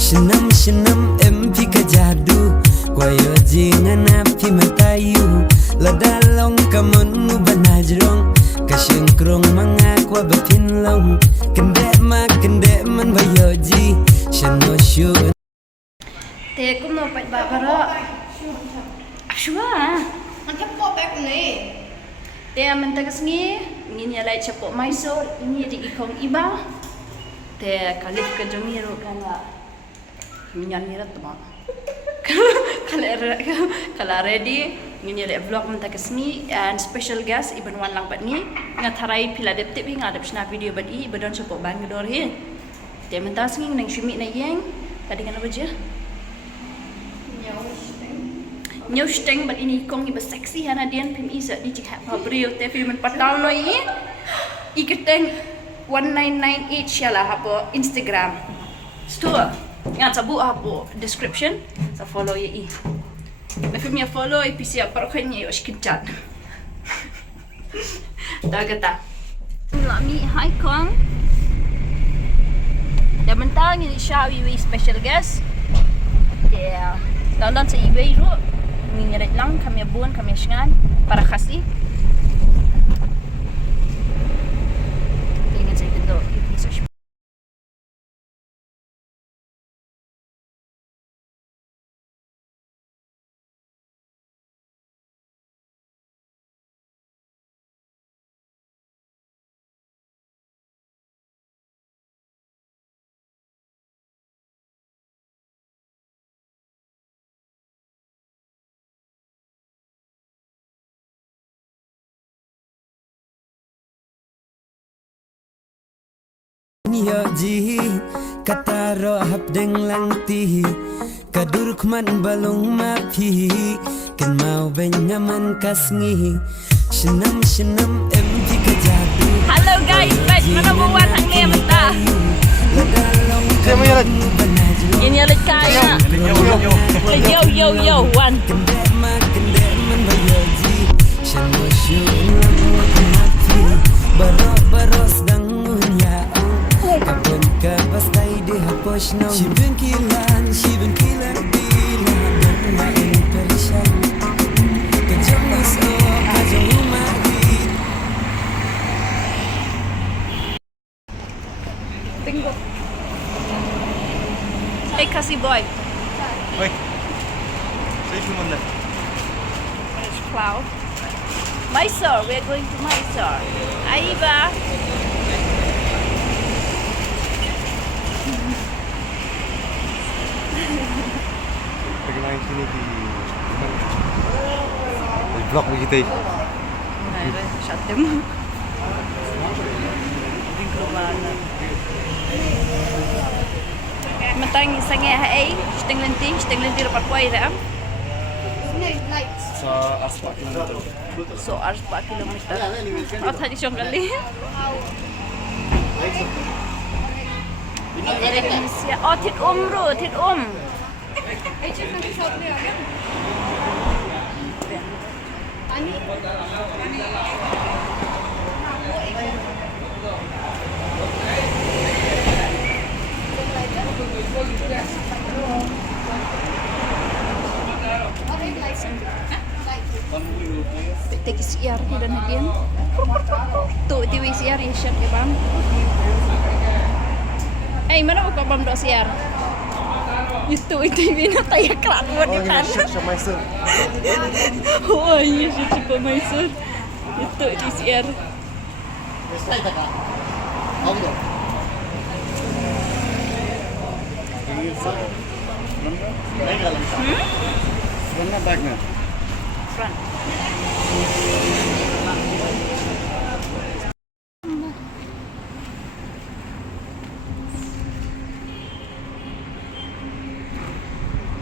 Shenam shenam empi kajadu Kwayo jingan api matayu Ladalong kamon banajrong Kasyengkrong mangakwa bapinlong Kendek man bayoji Shano shu Te cũng nó phải bà đó Shua Anh chấp bộ bạc này Te mình ta kasngi Ngini lại cepo Mysore Ini di ikong iba Te kalif ke jomiro kana Minyan ni rat ma Kalau ready Ngini lại vlog mình ta kasmi And special guest Iban wan lang pat ni Nga tharai pila dep tip Nga dep shna video bat i Iban cepo Bangalore hi Te mình ta kasngi Nang shumit na yang Tadi kan apa je Nhiều string but ini kong iba sexy hana dian pim isa di cik ha brio te film patal no i iketeng 1998 syala hapo Instagram store ngan sabu hapo description sa follow ye i me film ya follow i pc apa kanye yo skincat dagata lami hi kong da mentang ni Shah we special guest yeah dan sa ibe ro Minyarit lang kami abun kami syangan para kasih. Tingin saya kedua research. Yoji kataro hapdeng langti kaduruk man balung mapi ken mau benyaman kasngi shenam shenam emti kajadu. Hello guys, baik mana buat hang ni mentah. Ini ada kaya. Yo one. Baros dangunya kapon kapastai de haposh no shibin kilan bila dan lain perishan kejamas kajumari Bingo. Hey kasih boy. Oi. Saya cuma nak. It's cloud. Mysore, we are going to Mysore. Aiba. Lagi main sini di blok begitu. Nah, shatem. Ding kelumana. Matang sange hai, sting lenti dapat kuai ram. Sa aspak kilometer. So 4 kilometer. Oh, tadi siang kali. Oh, tit bro, tit Take CR dan hadian. Tu TV CR ya shot ya bang. Mana buka bam dok CR? Itu TV na tayo kerak buat di kan. Sa Mysore. Oh iya shot sa Mysore. Itu di CR. Mana bagnya? Front.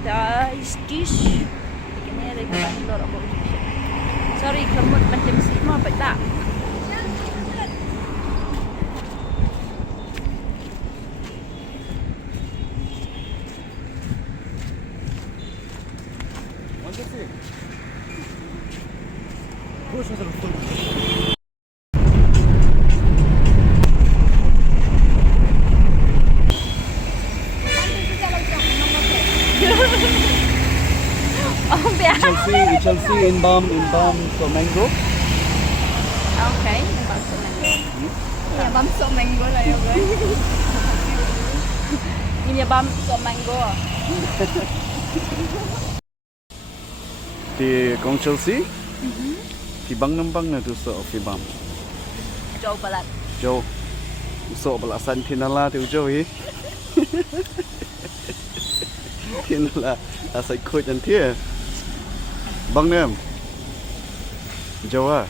Guys, this. Ini ada kantor apa? Sorry, kelemut macam si mau apa tak? Oh, biar. Chelsey in balm so mango. Okay. Nhà bấm sô mango là yêu đấy. Ini bam so mango. Thì con Chelsea thì băng na tu so phi bam. Jauh balat. Jo so belasan tinala tu jo hi. Tinala asai khoi jan thia. Băng nem. Jo à.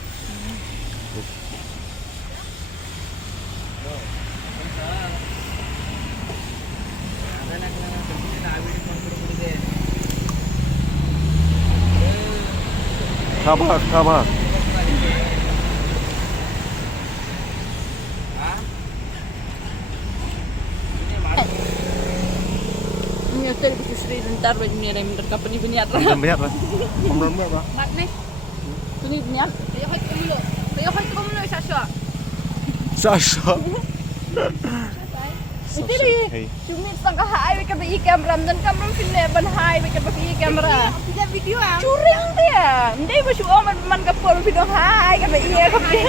Khabar. Ini hotel bisa seri bentar ini ada yang berkapan ini beniat lah. Banyak lah. Không đơn bác. Mat nih. Ini beniat. Tôi hỏi tôi luôn. Tôi hỏi tôi muốn nói sao sao. Sasha. Itu dia. Cuma sangka hai mereka bagi kamera dan kamera film ban hai mereka bagi kamera. Tidak video à? Curing dia. Dia masuk man kapal video hai kan iya kan. Today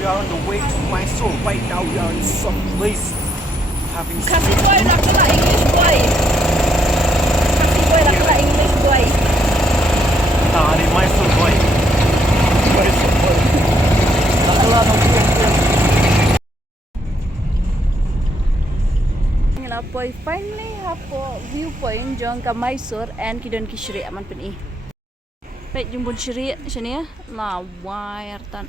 we are on the way to Mysore. Right now we are in some place having Kasih boy nak kena English boy. Kasih boy nak kena English boy. Tari Mysore boy. Mysore boy. Nakala ng Boy finally hapo viewpoint jong ka Mysore and kidon ki Shri aman pen i. Pek jumbun Shri sini ya. La wire tan.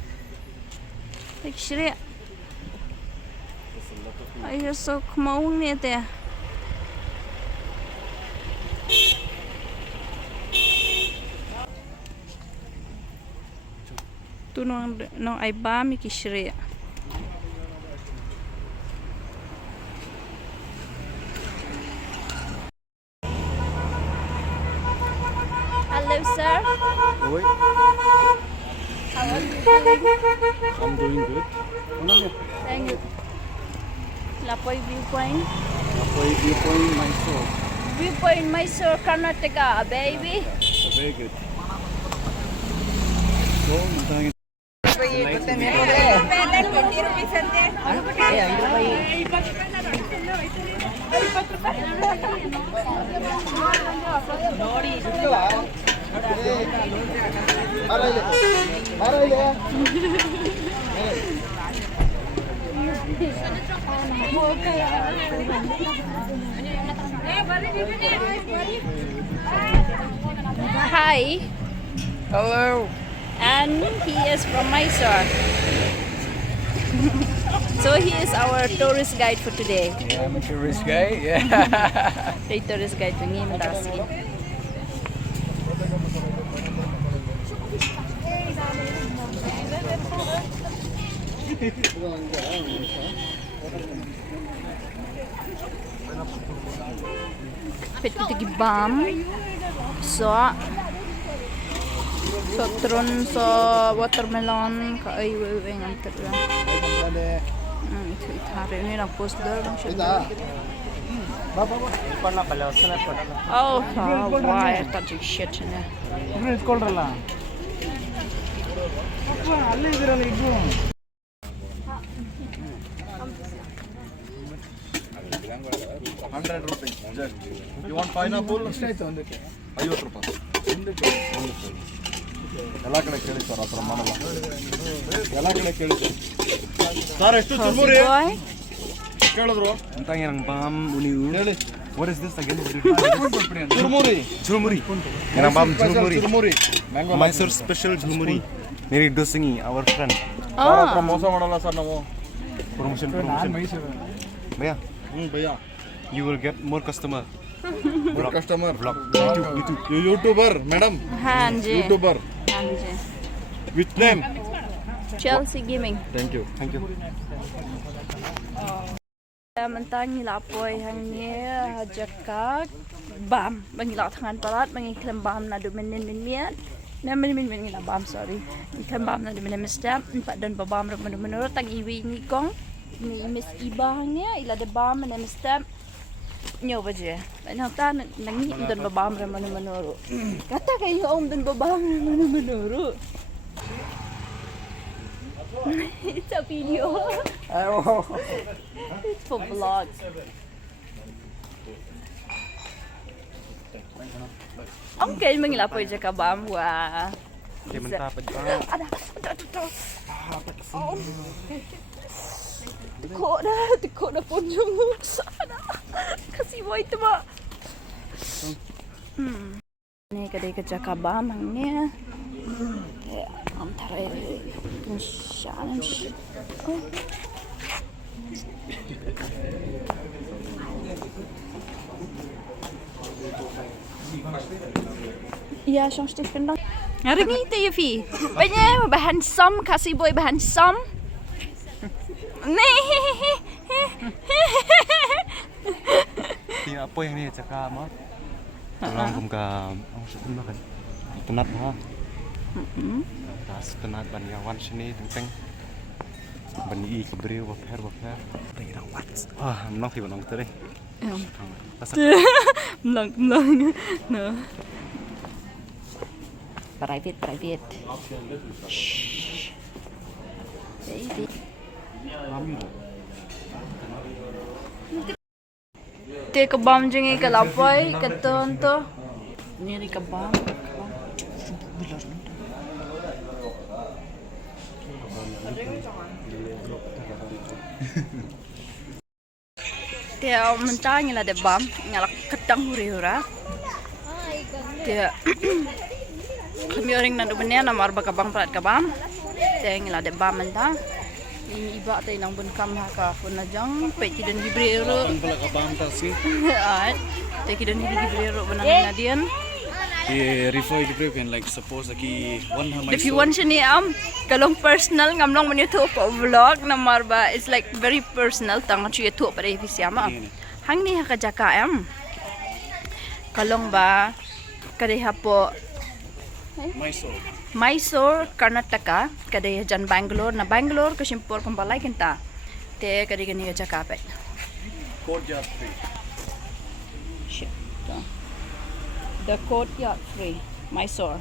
Pek Shri. Ayo so kemaung ni teh. Tu no ai ba mi ki Shri. Hello, sir. Oi, How are you doing? I'm doing good. Thank you. Lapoy viewpoint. Apoy viewpoint Mysore. Viewpoint Mysore, Karnataka, baby. Very good. So, matangin. Hi. Hello. And he is from Mysore. So he is our tourist guide for today. Yeah, I'm a tourist guy. Yeah. The tourist guide ng Imdasi. Pet kita gibam. So tron so watermelon ka ay ngan terla. Itu itare ni na post dar lang siya. Oh, why touch shit na. ಇಟ್ಕೊಳ್ರಲ್ಲ ಅಲ್ಲೇ ಇದಿರಲ್ಲ ಇಬ್ರು You want pineapple? ಎಷ್ಟಾಯ್ತು ಒಂದಕ್ಕೆ 50 ರೂಪಾಯಿ. ಎಲ್ಲ ಕಡೆ ಕೇಳಿ ಸರ್, ಆ ಥರ ಮಾಡಲ್ಲ. ಎಲ್ಲ ಕಡೆ ಕೇಳಿ ಸರ್. ಎಷ್ಟು ಚುರ್ಮುರಿ Boy, ಕೇಳಿದ್ರು? Antang yang bam uni. ಹೇಳಿ. What is this again? Churmuri. Churmuri. Yang bam churmuri. Churmuri. Mango Mysore special churmuri. Neri dosingi our friend. ಮೋಸ ಮಾಡಲ್ಲ ಸರ್ ನಾವು. Promotion. ಮೈಸೂರು Bhaiya, ಭಯ್ಯ. you will get more customer. Customer Vlog. YouTuber madam. Hanji. YouTuber Hanji. With name. Chelsey Gaming. Thank you. Thank you. Mentang ni lapoy hangnya jakak bam bangi la tangan parat bangi klem bam na do menen minmiat na men la bam sorry ni klem bam na do menen mestap empat dan babam menurut tang iwi ni kong ni mis iba hangnya ila de bam menen mestap nhiều vậy chứ tại nào ta nắng nhịn đần bà bám rồi mà rồi kata kayak ông đần bà bám rồi it's a video it's for vlog ông kể mình là phải jaga bám và Sebentar pegang. ada Tekuk dah ponjong. Kasih boy tu mak. Ni kedai kerja kabam hangnya. Ya, antara challenge. Ya, Shah stiffen dah. Hari ni tu ya Fi. Banyak bahan som kasih boy bahan som. Thì apa yang ni cakap mah? Tolong kumka ang sutun makan. Tenat ha. Tenat banyawan sini tentang bani kebriu baper. Pengen wat. Menang sih menang tu deh. Menang. No. Private. Shh. Baby. Te kebam jengi kalapai keton tu. Ni ri kebam. Te mentang ngila de bam ngala ketang huri-hura. Te kami orang nandu benya namar bakabang prat kabam. Te ngila de bam mentang. Ini iba tay nang bunkam haka pun najang pe kidan hibrero Pala kabang kasi. ay te kidan hibrero banang nadian Ye refer to can like suppose aki one ha if you want ni kalong personal ngamlong man YouTube vlog namar ba it's like very personal tang chu YouTube pare fisiyama hang ni haka jaka kalong ba kare hapo Mysore, Karnataka, kadai jan Bangalore, na Bangalore ko simpor pambalay kinta. Te kadai gani ka jakapet. Courtyard free. Shit. The courtyard free, Mysore.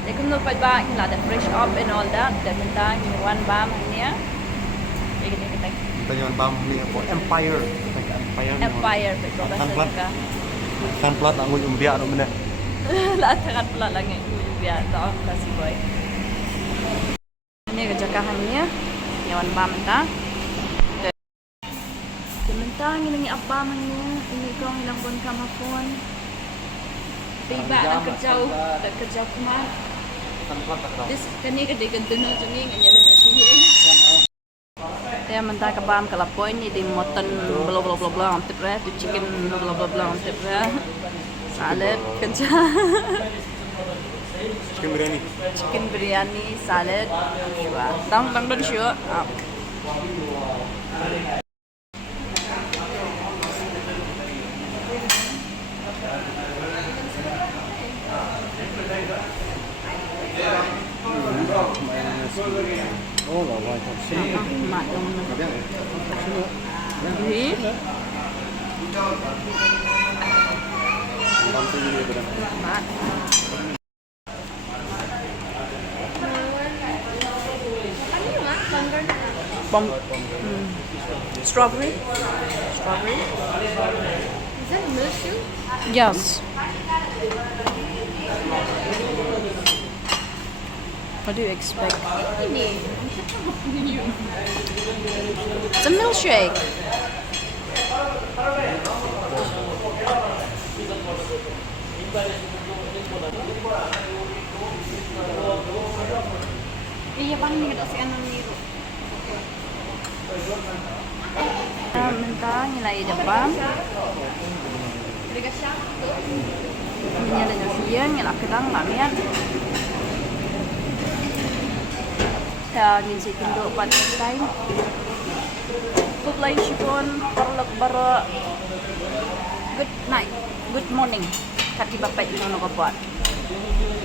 They can look by back, the fresh up and all that. The mentang one bam niya. Tanya bam ni apa? Empire. Empire, betul bahasa. Kan plat angun umbia no mana. Lahat kan pula lang yung biya to kasi boy. Ini kejakahan niya. Yawan bamta. Sementara ngilang apa man niya, ini kong ilang buwan kamapon. Tiba ang kejauh, tak kejauh kumar. This kani kadai gantuno juni nganyalan na siya. Kaya menta kabam kalapoy ni di mutton blah blah blah blah antip ra to chicken blah blah blah antip ra salad kacha chicken biryani salad shua dang shua Oh, la wai kan si. mak dong ni mak bong strawberry Is that mushroom? yes. What do you expect? It's a milkshake. Iya bang, ni kita sian ni. Mentang nilai depan. Ini ada nasian, nilai kedang mamian. Ngin si Tindo pat time. Tutlay sipon parlok bara. Good night. Good morning. Kat iba pa ito no kapat.